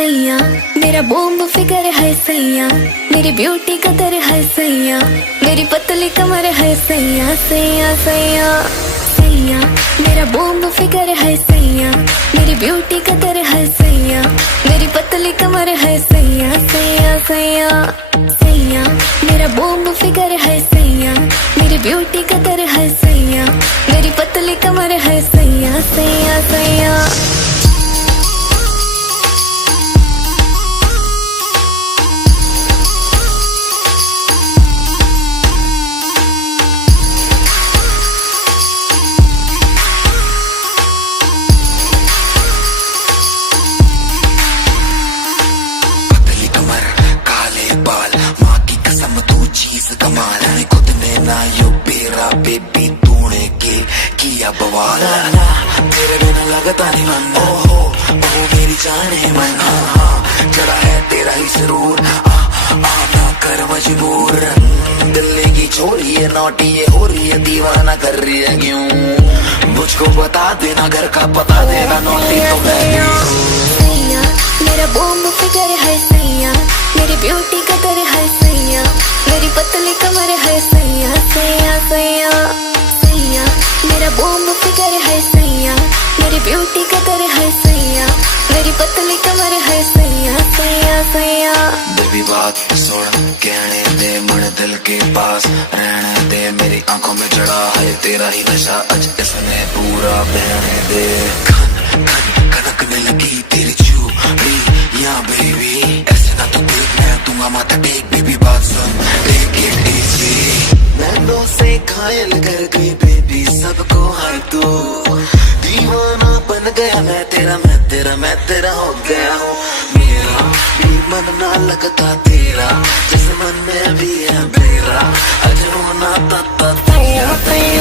सैया मेरा boom figure है सैया, मेरी ब्यूटी कदर है सैया, मेरी पतली कमर है सैया सैया सैया सैया। मेरा बूम फिगर है सैया, मेरी ब्यूटी कदर है सैया, मेरी पतली कमर है सैया सैया सैया सैया। मेरा बूम फिगर है सैया, मेरी ब्यूटी कदर है सैया, मेरी पतली कमर है सैया सैया सैया। कमाल है खुद ने ना यो बेरा बेबी तूने के किया बवाल। तेरे बिना लगता नहीं मन, ओहो ओहो मेरी जाने मन। चढ़ा है तेरा ही सुरूर, ना कर मजबूर। दिल्ली की छोरी है नौटी ये हो रही है दीवाना कर रही है क्यों? मुझको बता देना घर का पता देना नौटी तो मैं। मेरा बूम फिगर है सैया, मेरी ब्यूटी कदर है सैया, मेरी पतली कमर है सैया सैया सैया सैया। मेरा बूम फिगर है सैया, मेरी ब्यूटी कदर है सैया, मेरी पतली कमर है सैया सैया सैया। बेबी बात सुन कहने दे मन दिल के पास रहने दे, मेरी आंखों में जड़ा है तेरा ही नशा आज इसमें पूरा बहने दे। खन खन खनकने लगी तेरी चूड़ी या बेबी, ऐसे ना तो देख मैं दूंगा माथा टेक। बेबी बात सुन टेक इट इजी, नैनों से घायल कर गई बेबी सबको है तू। दीवाना बन गया मैं तेरा मैं तेरा मैं तेरा हो गया हूँ। मेरा भी मन ना लगता तेरा, जिस मन में भी है मेरा अजनू ना तत्ता तेरा।